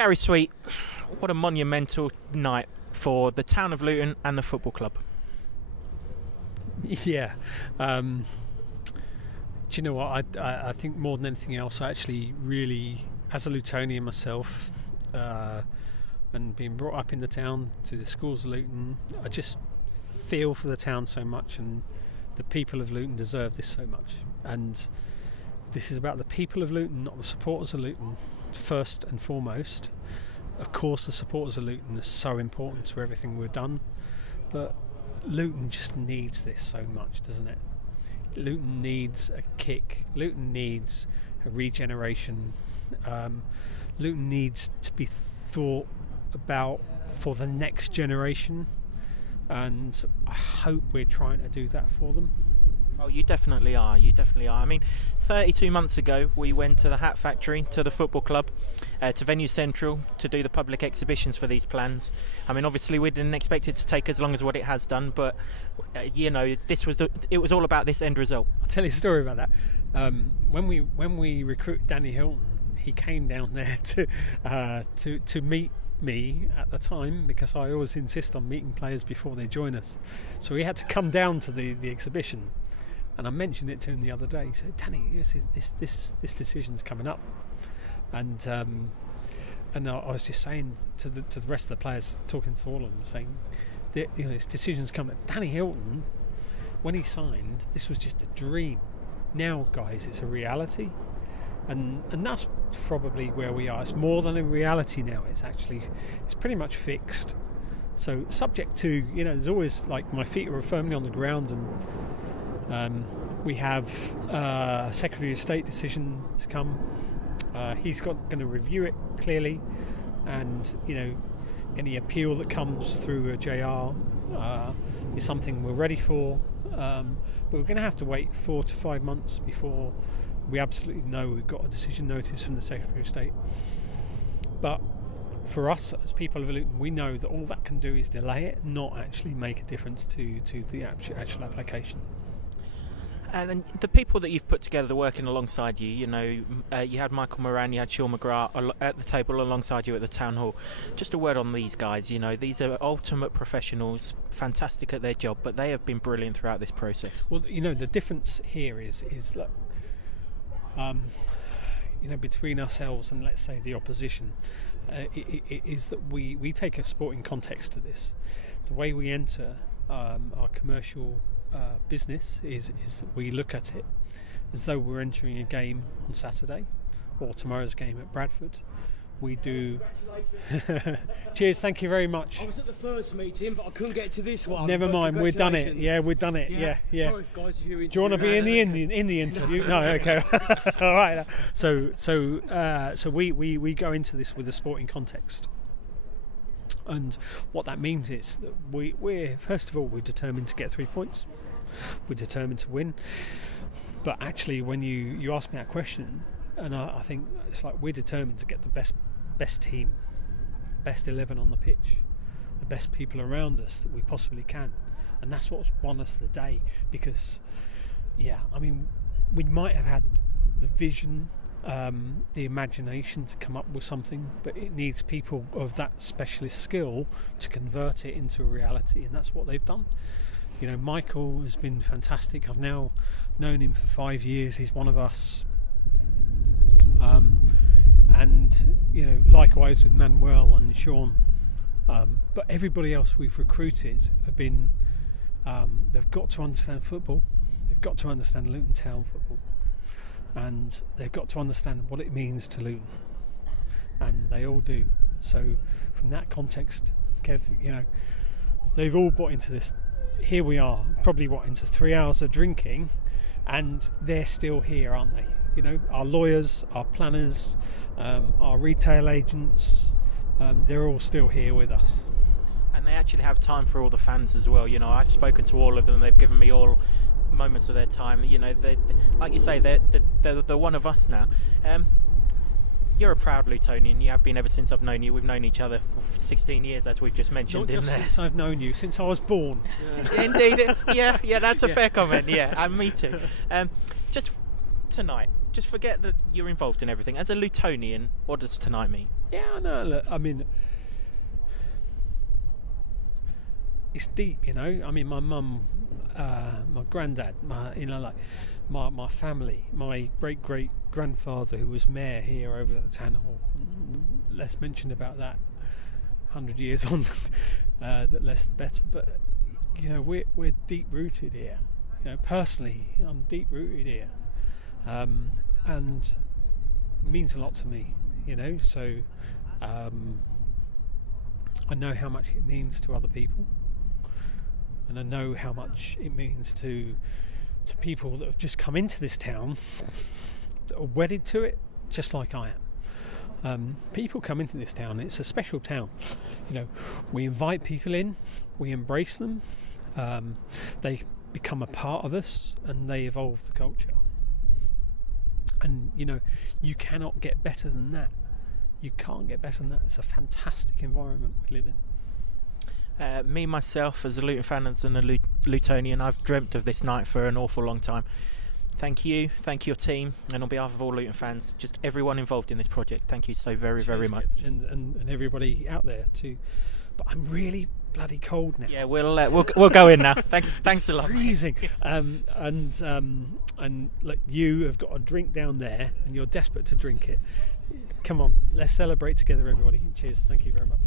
Gary Sweet, what a monumental night for the town of Luton and the football club. Yeah. Do you know what? I think more than anything else, I actually really, as a Lutonian myself, and being brought up in the town through the schools of Luton, I just feel for the town so much, and the people of Luton deserve this so much. And this is about the people of Luton, not the supporters of Luton, first and foremost. Of course, the supporters of Luton are so important to everything we've done, but Luton just needs this so much, doesn't it? Luton needs a kick. Luton needs a regeneration. Luton needs to be thought about for the next generation, and I hope we're trying to do that for them. Oh, you definitely are. You definitely are. I mean, 32 months ago, we went to the Hat Factory, to the football club, to Venue Central to do the public exhibitions for these plans. I mean, obviously, we didn't expect it to take as long as what it has done, but it was all about this end result. I'll tell you a story about that. When we recruited Danny Hilton, he came down there to meet me at the time, because I always insist on meeting players before they join us. So he had to come down to the exhibition. And I mentioned it to him the other day. He said, "Danny, this decision's coming up," and I was just saying to the rest of the players, talking to all of them, saying, "This decision's coming up." Danny Hilton, when he signed, this was just a dream. Now, guys, it's a reality, and that's probably where we are. It's more than a reality now. It's pretty much fixed. So, subject to, there's always, like, my feet are firmly on the ground, and we have a Secretary of State decision to come. He's going to review it clearly, and any appeal that comes through a JR is something we're ready for. But we're going to have to wait 4 to 5 months before we absolutely know we've got a decision notice from the Secretary of State. But for us as people of Luton, we know that all that can do is delay it, not actually make a difference to the actual application. And the people that you've put together working alongside you, you had Michael Moran, you had Sean McGrath at the table alongside you at the town hall. Just a word on these guys. These are ultimate professionals, fantastic at their job, but they have been brilliant throughout this process. Well, the difference here is look, between ourselves and, let's say, the opposition, it is that we take a sporting context to this. The way we enter our commercial business is that we look at it as though we're entering a game on Saturday or tomorrow's game at Bradford. We do. Cheers, thank you very much. I was at the first meeting, but I couldn't get to this one. Never mind, we've done it. Yeah, we've done it. Yeah. Sorry, guys, if you're. Do you want to be in the interview? No, okay. All right. So we go into this with a sporting context. And what that means is that we're first of all, we're determined to get 3 points. We're determined to win. But actually, when you ask me that question, and I think it's like we're determined to get the best team, best 11 on the pitch, the best people around us that we possibly can, and that's what's won us the day. Because, we might have had the vision, the imagination to come up with something, but it needs people of that specialist skill to convert it into a reality, and that's what they've done. Michael has been fantastic. I've now known him for 5 years. He's one of us, and likewise with Manuel and Sean, but everybody else we've recruited have been they've got to understand football, they've got to understand Luton Town football, and they've got to understand what it means to Luton, and they all do. So from that context, Kev, they've all bought into this. Here we are, probably into 3 hours of drinking, and they're still here, aren't they? Our lawyers, our planners, our retail agents, they're all still here with us. And they actually have time for all the fans as well. I've spoken to all of them. They've given me all moments of their time. They like you say, they're one of us now. You're a proud Lutonian. You have been ever since I've known you. We've known each other for 16 years, as we've just mentioned. Not just since I've known you, since I was born. Yeah. Indeed. Yeah, that's a fair comment. Yeah, me too. Just tonight, just forget that you're involved in everything. As a Lutonian, what does tonight mean? Yeah, I know. Look, I mean, it's deep, you know. I mean, my mum, my granddad, my family, my great grandfather, who was mayor here over at the town hall. Less mentioned about that. 100 years on, that less the better. But you know, we're deep rooted here. You know, personally, I'm deep rooted here, and it means a lot to me. You know, so I know how much it means to other people, and I know how much it means to people that have just come into this town, that are wedded to it, just like I am. People come into this town, it's a special town. You know, we invite people in, we embrace them, they become a part of us, and they evolve the culture. And you know, you cannot get better than that. You can't get better than that. It's a fantastic environment we live in. Me, myself, as a Luton fan and a Lutonian, I've dreamt of this night for an awful long time. Thank you, thank your team, and on behalf of all Luton fans, just everyone involved in this project, thank you so very, very much. And everybody out there too. But I'm really bloody cold now. Yeah, we'll go in now. Thanks a lot. Freezing. And look, you have got a drink down there, and you're desperate to drink it. Come on, let's celebrate together, everybody. Cheers. Thank you very much.